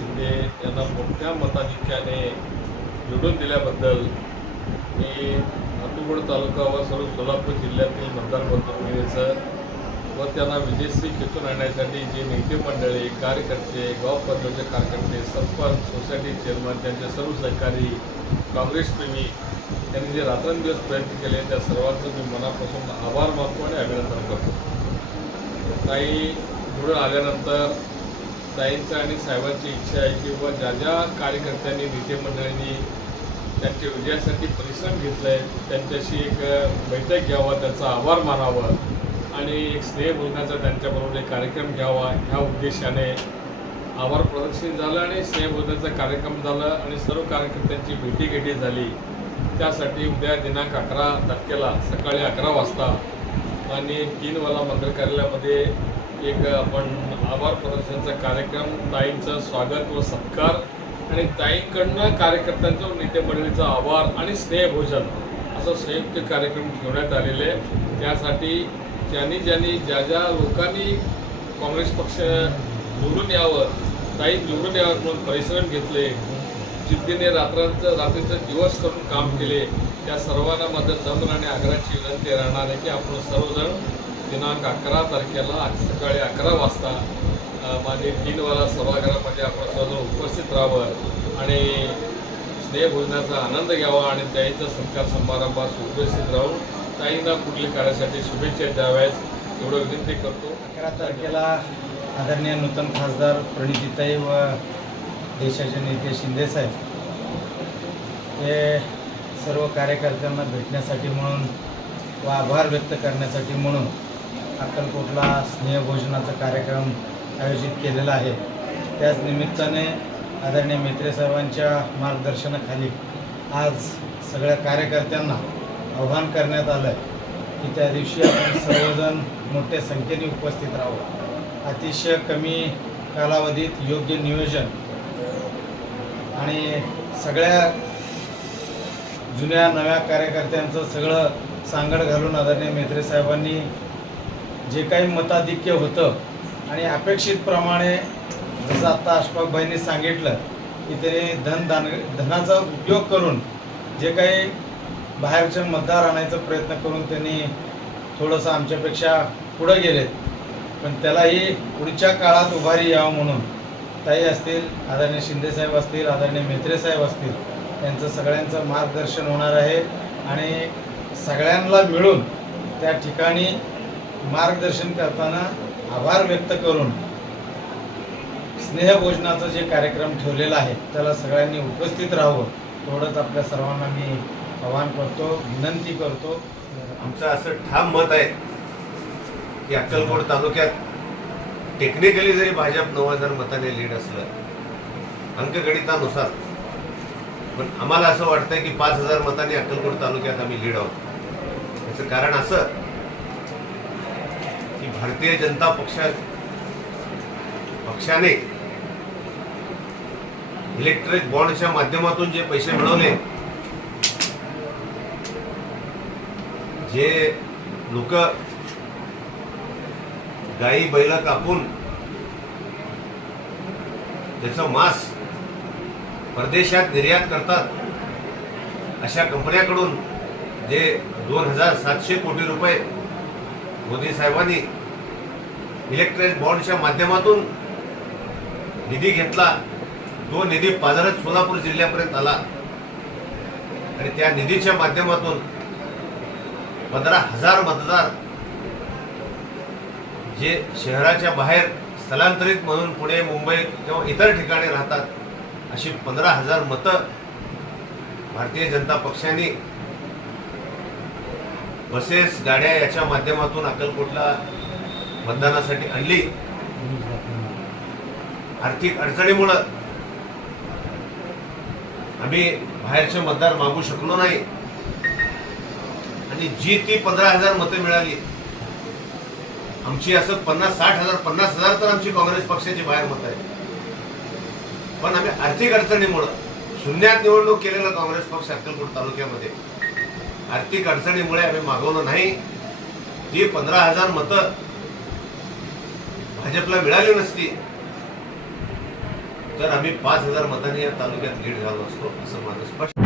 शिंदे यांना मोठ्या मताधिक्याने निवडून दिल्याबद्दल मी अक्कलकोट तालुका व सर्व सोलापूर जिल्ह्यातील मतदार बंधूंचं व त्यांना विजयश्री खेचून आणण्यासाठी जे नेते मंडळी, कार्यकर्ते, गाव पातळीचे कार्यकर्ते, सरपंच, सोसायटी चेअरमन, त्यांचे सर्व सहकारी, काँग्रेसप्रेमी त्यांनी जे रात्रंदिवस प्रयत्न केले त्या सर्वांचं मी मनापासून आभार मानतो आणि अभिनंदन करतो। ताई निवडून आल्यानंतर ताईंचं आणि साहेबांची इच्छा आहे की व ज्या ज्या कार्यकर्त्यांनी, नेते मंडळींनी त्यांच्या विजयासाठी परिश्रम घेतले त्यांच्याशी एक बैठक घ्यावा, त्यांचा आभार मानावा आणि एक स्नेह बोलण्याचा त्यांच्याबरोबर एक कार्यक्रम घ्यावा ह्या उद्देशाने आभार प्रदर्शन झालं आणि स्नेह बोलण्याचा कार्यक्रम झाला आणि सर्व कार्यकर्त्यांची भेटीगाठी झाली। त्यासाठी उद्या दिनांक 11 तारखेला सकाळी 11 वाजता आणि 3 वाला मंगल कार्यालयामध्ये एक आपण आभार प्रदर्शनाचा कार्यक्रम, ताईंचं स्वागत व सत्कार आणि ताईंकडनं कार्यकर्त्यांचा व नेते मंडळीचा आभार आणि स्नेहभोजन असं संयुक्त कार्यक्रम ठेवण्यात आलेले आहे। त्यासाठी ज्या ज्या लोकांनी काँग्रेस पक्ष निवडून यावं, ताई निवडून यावं म्हणून परिश्रम घेतले, जिद्दीने रात्रीचं दिवस करून काम केले, त्या सर्वांना माझं नम्र आणि आग्रहाची विनंती राहणार आहे की आपण सर्वजण दिनांक 11 तारखेला सकाळी 11 वाजता माझे 3 वाला सभागृहामध्ये आपण सर्वजण उपस्थित राहावं आणि स्नेहभोजनाचा आनंद घ्यावा आणि ताईंचा सत्कार समारंभात उपस्थित राहून ताईंना पुढील कार्यासाठी शुभेच्छा द्याव्यात एवढं विनंती करतो। 11 तारखेला आदरणीय नूतन खासदार प्रणितीताई व देशाचे नेते शिंदेसाहेब हे सर्व कार्यकर्त्यांना भेटण्यासाठी म्हणून व आभार व्यक्त करण्यासाठी म्हणून अक्कलकोटला स्नेहभोजनाचा कार्यक्रम आयोजित केलेला आहे। त्याच निमित्ताने आदरणीय मेत्रे साहेबांच्या मार्गदर्शनाखाली आज सगळ्या कार्यकर्त्यांना आवाहन करण्यात आलं आहे की त्या दिवशी आपण सर्वजण मोठ्या संख्येने उपस्थित राहावं। अतिशय कमी कालावधीत योग्य नियोजन आणि सगळ्या जुन्या नव्या कार्यकर्त्यांचं सगळं सांगड घालून आदरणीय मेत्रे साहेबांनी जे काही मताधिक्य होतं आणि अपेक्षितप्रमाणे जसं आत्ता अशफाकभाईंनी सांगितलं की त्याने धनाचा उपयोग करून जे काही बाहेरचे मतदार आणायचा प्रयत्न करून त्यांनी थोडंसं आमच्यापेक्षा पुढं गेलेत, पण त्यालाही पुढच्या काळात उभारी यावं म्हणून ताई असतील, आदरणीय शिंदेसाहेब असतील, आदरणीय मेत्रे साहेब असतील, त्यांचं सगळ्यांचं मार्गदर्शन होणार आहे आणि सगळ्यांना मिळून त्या ठिकाणी मार्गदर्शन करताना आभार व्यक्त करून स्नेहभोजनाचा जे कार्यक्रम ठेवलेला आहे त्याला सगळ्यांनी उपस्थित राहावं तेवढंच आपल्या सर्वांना मी आवाहन करतो, विनंती करतो। आमचं असं ठाम मत आहे की अक्कलकोट तालुक्यात टेक्निकली जरी भाजप 9000 मताने लीड असलं अंकगणितानुसार, पण आम्हाला असं वाटतंय की 5000 मतांनी अक्कलकोट तालुक्यात आम्ही लीड आहोत। याचं कारण असं की भारतीय जनता पक्षाने इलेक्ट्रिक बॉन्डच्या माध्यमातून जे पैसे मिळवले, जे लोक गाई बैल कापून त्याचं मांस परदेशात निर्यात करतात, अशा कंपन्याकडून जे 2700 कोटी रुपये मोदी साहेबांनी इलेक्ट्रिक बॉन्डच्या माध्यमातून निधी घेतला, तो निधी बाजारात सोलापूर जिल्ह्यापर्यंत आला आणि त्या निधीच्या माध्यमातून 15,000 मतदार जे शहराच्या बाहेर स्थलांतरित म्हणून पुणे, मुंबई किंवा इतर ठिकाणी राहतात, अशी 15,000 मतं भारतीय जनता पक्षाने बसेस, गाड्या याच्या माध्यमातून अक्कलकोटला मतदानासाठी आणली। आर्थिक अडचणीमुळं आम्ही बाहेरचे मतदार मागू शकलो नाही आणि जी ती 15,000 मतं मिळाली, आमची असं 50,000 तर आमची काँग्रेस पक्षाची बाहेर मतं आहे, पण आम्ही आर्थिक अडचणीमुळं शून्यात निवडणूक केलेला काँग्रेस पक्ष अक्कलकोट तालुक्यामध्ये आर्थिक अडचणीमुळे आम्ही मागवलं नाही। ती 15,000 मतं भाजपला मिळाली नसती तर आम्ही 5,000 मतांनी या तालुक्यात लीड झालो असतो असं माझं स्पष्ट